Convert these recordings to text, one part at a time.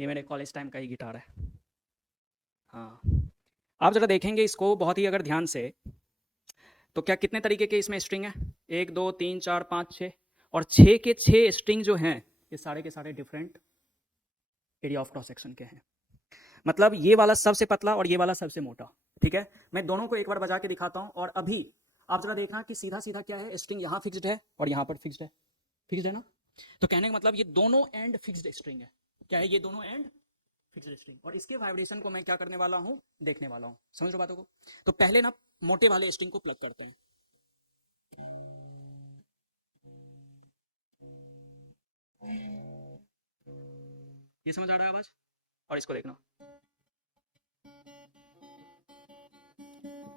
ये मेरे college time का ही गिटार है। हाँ, आप ज़रा देखेंगे इसको बहुत ही अगर ध्यान से, तो क्या कितने तरीके के इसमें स्ट्रिंग है? 1 2 3 4 5 6, और 6 के 6 स्ट्रिंग जो हैं ये सारे के सारे different area of cross section के हैं। मतलब ये वाला सबसे पतला और ये वाला सबसे मोटा। ठीक है, मैं दोनों को एक बार बजा के दिखाता हूँ। और अभी आप जरा देखना कि सीधा सीधा क्या है, स्ट्रिंग यहाँ फिक्स्ड है और यहाँ पर फिक्स्ड है। फिक्स्ड है ना? तो कहने का मतलब ये दोनों एंड फिक्स्ड स्ट्रिंग है। क्या है? ये दोनों एंड फिक्स्ड स्ट्रिंग। और इसके वाइब्रेशन को मैं क्या करने वाला हूँ, देखने वाला हूँ। समझ लो बातों को? तो पहले ना मोटे वाले स्ट्रिंग को प्लग करते हैं। ये समझ आ रहा है आवाज? और इसको देखना,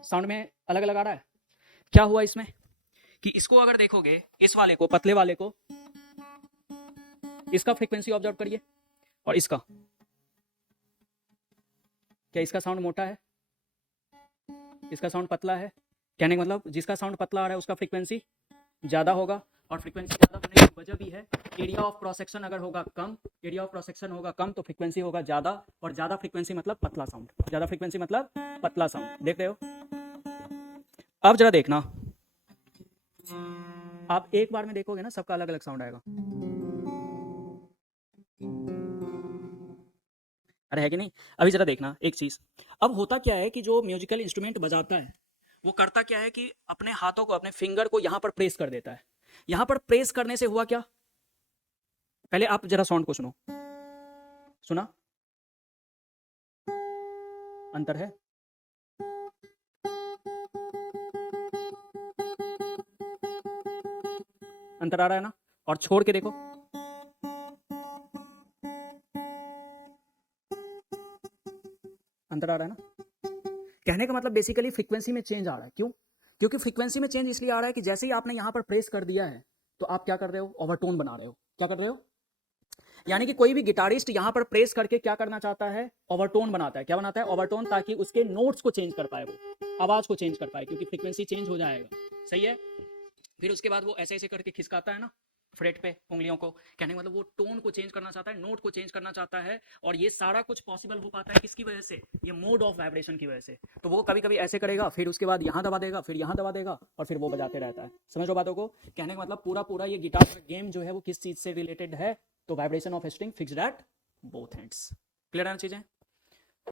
साउंड में अलग अलग आ रहा है। क्या हुआ इसमें कि इसको अगर देखोगे, इस वाले को, पतले वाले को, इसका फ्रीक्वेंसी ऑब्जर्व करिए और इसका, क्या इसका साउंड मोटा है, इसका साउंड पतला है? कहने का मतलब जिसका साउंड पतला आ रहा है उसका फ्रीक्वेंसी ज़्यादा होगा। और फ्रीक्वेंसी ज़्यादा होने की वजह भी है, एरिया ऑफ क्रॉस सेक्शन अगर होगा कम, एरिया ऑफ क्रॉस सेक्शन होगा कम तो फ्रीक्वेंसी होगा ज़्यादा। और ज़्यादा फ्रीक्वेंसी मतलब पतला साउंड, ज़्यादा फ्रीक्वेंसी मतलब पतला साउंड। देख रहे हो? अब जरा देखना, आप एक बार में देखोगे ना सबका अलग अलग साउंड आएगा। अरे है कि नहीं? अभी जरा देखना एक चीज। अब होता क्या है कि जो म्यूजिकल इंस्ट्रूमेंट बजाता है वो करता क्या है कि अपने हाथों को, अपने फिंगर को यहां पर प्रेस कर देता है। यहां पर प्रेस करने से हुआ क्या? पहले आप जरा साउंड को सुनो। सुना? अंतर है? अंतर आ रहा है ना? और छोड़ के देखो, अंतर आ रहा है ना? कहने का मतलब बेसिकली फ्रीक्वेंसी में चेंज आ रहा है। क्यों? क्योंकि फ्रीक्वेंसी में चेंज इसलिए आ रहा है कि जैसे ही आपने यहां पर प्रेस कर दिया है तो आप क्या कर रहे हो, ओवरटोन बना रहे हो। क्या कर रहे हो? यानी कि कोई भी गिटारिस्ट यहां पर प्रेस करके क्या करना चाहता है, ओवरटोन बनाता है। क्या बनाता है? ओवरटोन, ताकि उसके नोट्स को चेंज कर पाए, वो आवाज को चेंज कर पाए, क्योंकि फ्रीक्वेंसी चेंज हो जाएगा। सही है? फिर उसके बाद वो ऐसे ऐसे करके खिसकाता है ना फ्रेट पे उंगलियों को। कहने का मतलब वो टोन को चेंज करना चाहता है, नोट को चेंज करना चाहता है। और ये सारा कुछ पॉसिबल हो पाता है किसकी वजह से? ये मोड ऑफ वाइब्रेशन की वजह से। तो वो कभी कभी ऐसे करेगा, फिर उसके बाद यहाँ दबा देगा, फिर यहाँ दबा देगा, और फिर वो बजाते रहता है। समझ लो बातों को? कहने का मतलब पूरा पूरा ये गिटार का गेम जो है वो किस चीज से रिलेटेड है? तो vibration of string fixed at both ends. Clear है ना चीजें?